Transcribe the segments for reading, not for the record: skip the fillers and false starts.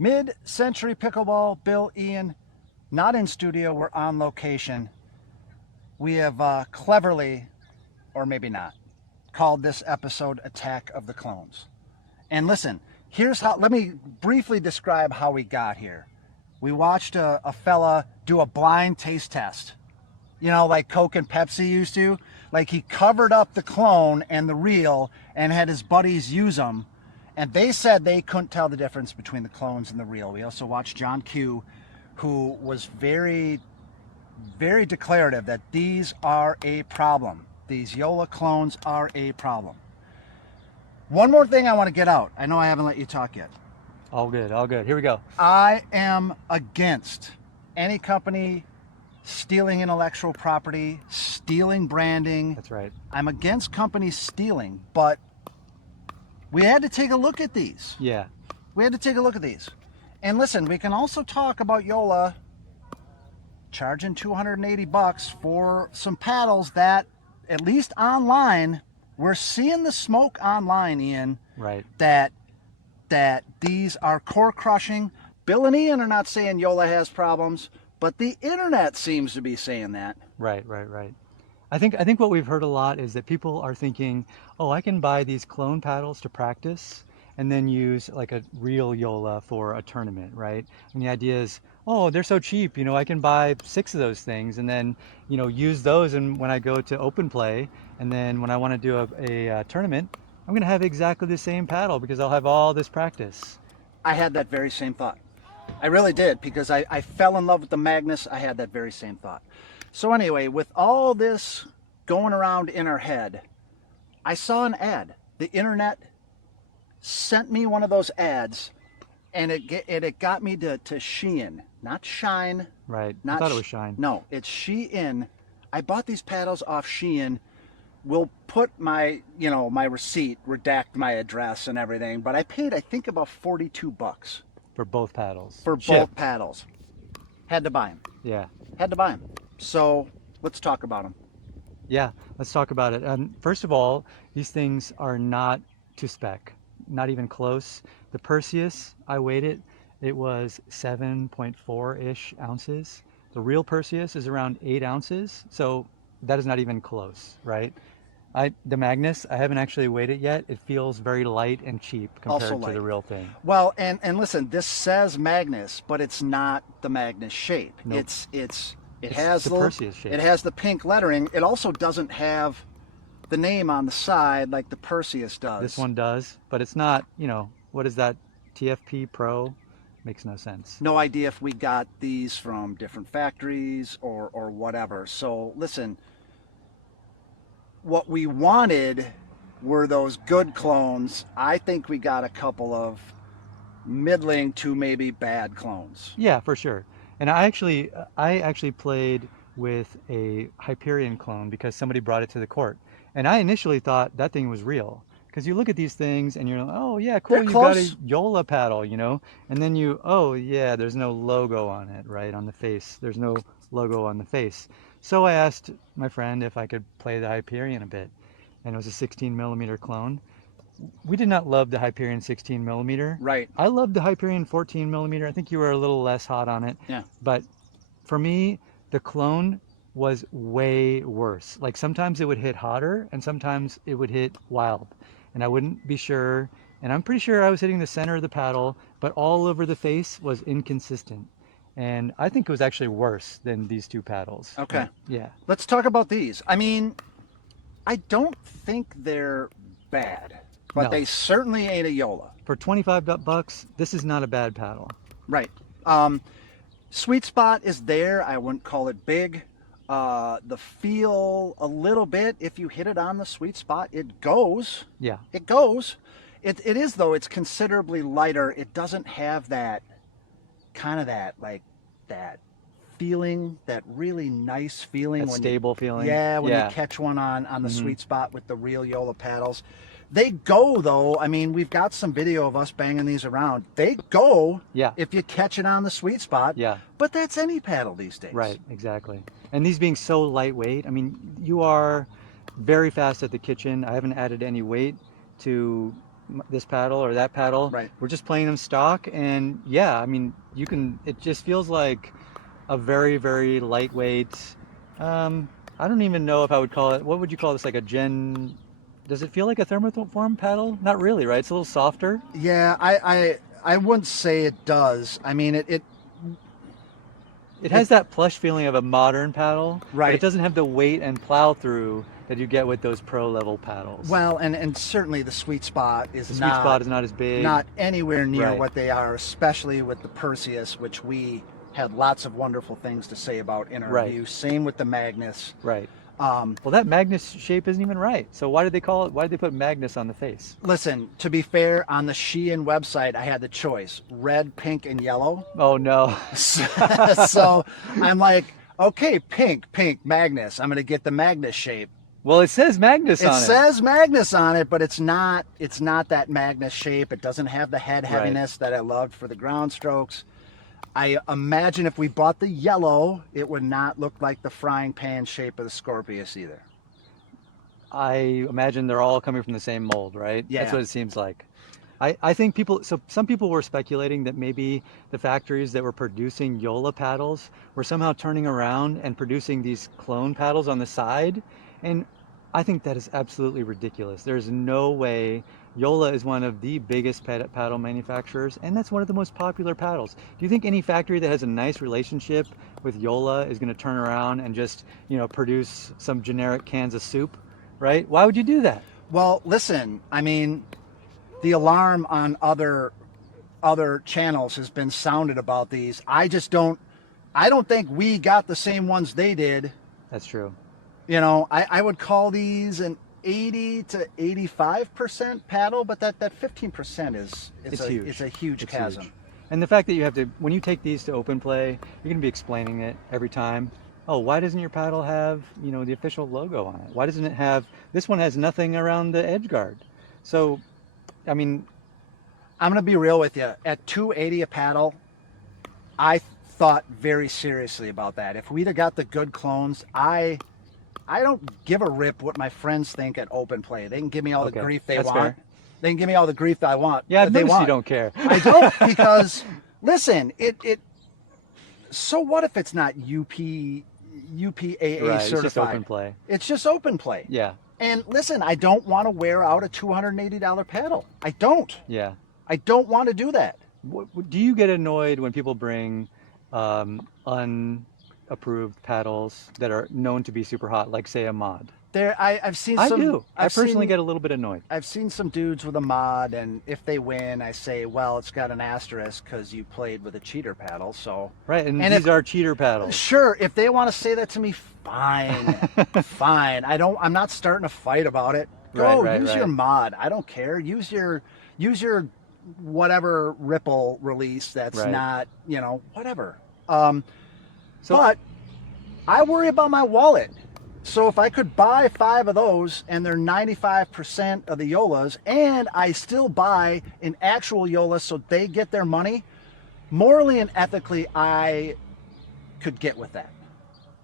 Mid-century pickleball, Bill, Ian, not in studio, we're on location. We have cleverly, or maybe not, called this episode Attack of the Clones. And listen, here's how, let me briefly describe how we got here. We watched a fella do a blind taste test, you know, like Coke and Pepsi used to. Like he covered up the clone and the real and had his buddies use them. And they said they couldn't tell the difference between the clones and the real. We also watched John Q, who was very, very declarative that these are a problem. These Joola clones are a problem. One more thing I want to get out. I know I haven't let you talk yet. All good, all good. Here we go. I am against any company stealing intellectual property, stealing branding. That's right. I'm against companies stealing, but we had to take a look at these. Yeah. We had to take a look at these. And listen, we can also talk about Joola charging $280 for some paddles that, at least online, we're seeing the smoke online, Ian. Right. That these are core crushing. Bill and Ian are not saying Joola has problems, but the internet seems to be saying that. Right. I think what we've heard a lot is that people are thinking, oh, I can buy these clone paddles to practice and then use like a real Joola for a tournament, right? And the idea is, oh, they're so cheap, you know, I can buy 6 of those things and then, you know, use those. And when I go to open play, and then when I want to do a tournament, I'm going to have exactly the same paddle because I'll have all this practice. I had that very same thought. I really did, because I fell in love with the Magnus. I had that very same thought. So anyway, with all this going around in our head, I saw an ad. The internet sent me one of those ads, and it got me to Shein, not Shine. Right. Not I thought it was Shine. No, it's Shein. I bought these paddles off Shein. We'll put my, you know, my receipt, redact my address and everything, but I paid, I think, about $42 For both paddles. for both paddles. Had to buy them. Yeah. Had to buy them. So let's talk about them. Yeah, let's talk about it. First of all, these things are not to spec, not even close. The Perseus, I weighed it. It was 7.4-ish ounces. The real Perseus is around 8 ounces. So that is not even close, right? The Magnus, I haven't actually weighed it yet. It feels very light and cheap compared to the real thing. Well, and listen, this says Magnus, but it's not the Magnus shape. Nope. It has the Perseus shape. It has the pink lettering. It also doesn't have the name on the side like the Perseus does. This one does, but it's not, you know, what is that? TFP Pro? Makes no sense. No idea if we got these from different factories or whatever. So listen, what we wanted were those good clones. I think we got a couple of middling to maybe bad clones. Yeah, for sure. And I actually played with a Hyperion clone because somebody brought it to the court. And I initially thought that thing was real. Because you look at these things and you're like, oh yeah, cool, They're you close. got a Joola paddle, you know? And then oh yeah, there's no logo on it, right? On the face. There's no logo on the face. So I asked my friend if I could play the Hyperion a bit. And it was a 16mm clone. We did not love the Hyperion 16mm. Right. I loved the Hyperion 14mm. I think you were a little less hot on it. Yeah. But for me, the clone was way worse. Like sometimes it would hit hotter and sometimes it would hit wild. And I wouldn't be sure. And I'm pretty sure I was hitting the center of the paddle, but all over the face was inconsistent. And I think it was actually worse than these two paddles. Okay. Yeah. Let's talk about these. I mean, I don't think they're bad, but No. they certainly ain't a Joola. For $25, this is not a bad paddle. Right. Sweet spot is there. I wouldn't call it big. The feel a little bit, if you hit it on the sweet spot, it goes. Yeah. It goes. It is, though, it's considerably lighter. It doesn't have that kind of that feeling, that really nice feeling. That stable feeling. Yeah, when you catch one on the sweet spot with the real Joola paddles. They go, though. I mean, we've got some video of us banging these around. They go if you catch it on the sweet spot. Yeah. But that's any paddle these days. Right, exactly. And these being so lightweight, I mean, you are very fast at the kitchen. I haven't added any weight to this paddle or that paddle. Right. We're just playing them stock, and yeah, I mean, you can. It just feels like a very, very lightweight. I don't even know if I would call it. What would you call this? Like a Gen? Does it feel like a thermoform paddle? Not really, right? It's a little softer. Yeah, I wouldn't say it does. I mean, It has that plush feeling of a modern paddle, Right. but it doesn't have the weight and plow through that you get with those pro level paddles. well, and certainly the sweet spot is the sweet spot is not as big. not anywhere near Right. what they are, especially with the Perseus, which we had lots of wonderful things to say about in our Right. review. Same with the Magnus. Right. Well, that Magnus shape isn't even right. So why did they call it? Why did they put Magnus on the face? Listen, to be fair, on the Shein website, I had the choice: red, pink, and yellow. Oh no. So I'm like, okay, pink, Magnus. I'm going to get the Magnus shape. Well, it says Magnus on it. It says Magnus on it, but it's not that Magnus shape. It doesn't have the head heaviness that I loved for the ground strokes. I imagine if we bought the yellow, it would not look like the frying pan shape of the Scorpius either. I imagine they're all coming from the same mold, right? Yeah. That's what it seems like. I think some people were speculating that maybe the factories that were producing Joola paddles were somehow turning around and producing these clone paddles on the side. And I think that is absolutely ridiculous. There's no way. Joola is one of the biggest paddle manufacturers, and that's one of the most popular paddles. Do you think any factory that has a nice relationship with Joola is going to turn around and just, produce some generic cans of soup, right? Why would you do that? Well, listen, I mean, the alarm on other channels has been sounded about these. I don't think we got the same ones they did. That's true. I would call these an 80 to 85% paddle, but that 15% is huge. It's a huge It's chasm. huge. And the fact that you have to, when you take these to open play, you're going to be explaining it every time. Oh, why doesn't your paddle have, the official logo on it? Why doesn't it have, this one has nothing around the edge guard. So, I mean, I'm going to be real with you. At $280 a paddle, I thought very seriously about that. If we'd have got the good clones, I don't give a rip what my friends think at open play. They can give me all the grief they that's want. fair. They can give me all the grief that I want. Yeah, I've they noticed want. you don't care. I don't, because listen, it. So what if it's not UPAA Right, certified? it's just open play. It's just open play. Yeah, And listen, I don't want to wear out a $280 paddle. I don't. yeah. I don't want to do that. Do you get annoyed when people bring unapproved paddles that are known to be super hot, like say a mod? I've seen I some. do. I personally seen- get a little bit annoyed. I've seen some dudes with a mod, and if they win, I say, well, it's got an asterisk because you played with a cheater paddle. So Right, and And these if- are cheater paddles. sure, if they want to say that to me, fine, fine. I'm not starting a fight about it. Go Right, use right. your mod. I don't care. Use your whatever ripple release. That's Right. not whatever. So- But I worry about my wallet. So if I could buy 5 of those and they're 95% of the Joolas, and I still buy an actual Joola so they get their money, morally and ethically, I could get with that.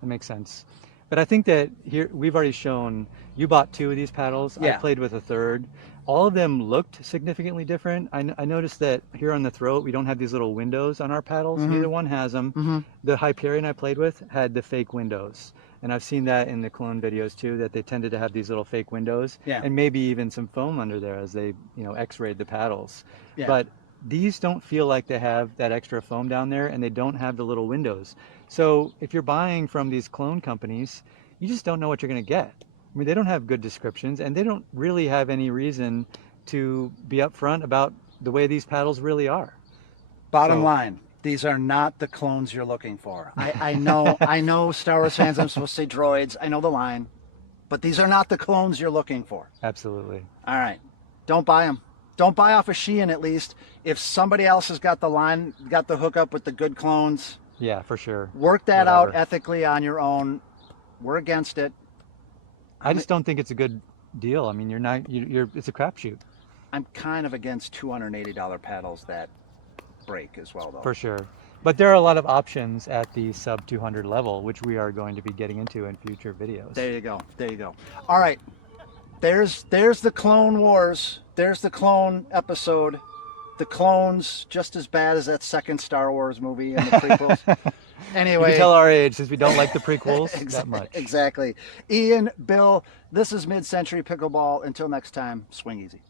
That makes sense. But I think that here we've already shown you bought 2 of these paddles. I Yeah. played with a third. All of them looked significantly different. I noticed that here on the throat, we don't have these little windows on our paddles. Mhm. Neither one has them. Mhm. The Hyperion I played with had the fake windows. And I've seen that in the clone videos too, that they tended to have these little fake windows. Yeah. And maybe even some foam under there as they, x-rayed the paddles. Yeah. But these don't feel like they have that extra foam down there, and they don't have the little windows. So if you're buying from these clone companies, you just don't know what you're going to get. I mean, they don't have good descriptions, and they don't really have any reason to be upfront about the way these paddles really are. Bottom So- line, these are not the clones you're looking for. I know Star Wars fans, I'm supposed to say droids. I know the line. But these are not the clones you're looking for. Absolutely. All right. Don't buy them. Don't buy off of Shein at least. If somebody else has got the hookup with the good clones, Yeah, for sure. work that out Whatever. ethically on your own. We're against it. I just don't think it's a good deal. I mean, it's a crapshoot. I'm kind of against $280 paddles that break as well, though. For sure. But there are a lot of options at the sub 200 level, which we are going to be getting into in future videos. There you go. There you go. All right. There's the Clone Wars. There's the clone episode. The clones just as bad as that second Star Wars movie and the prequels. You Anyway, can tell our age since we don't like the prequels that much. exactly. Ian, Bill, this is Mid-Century Pickleball. Until next time, swing easy.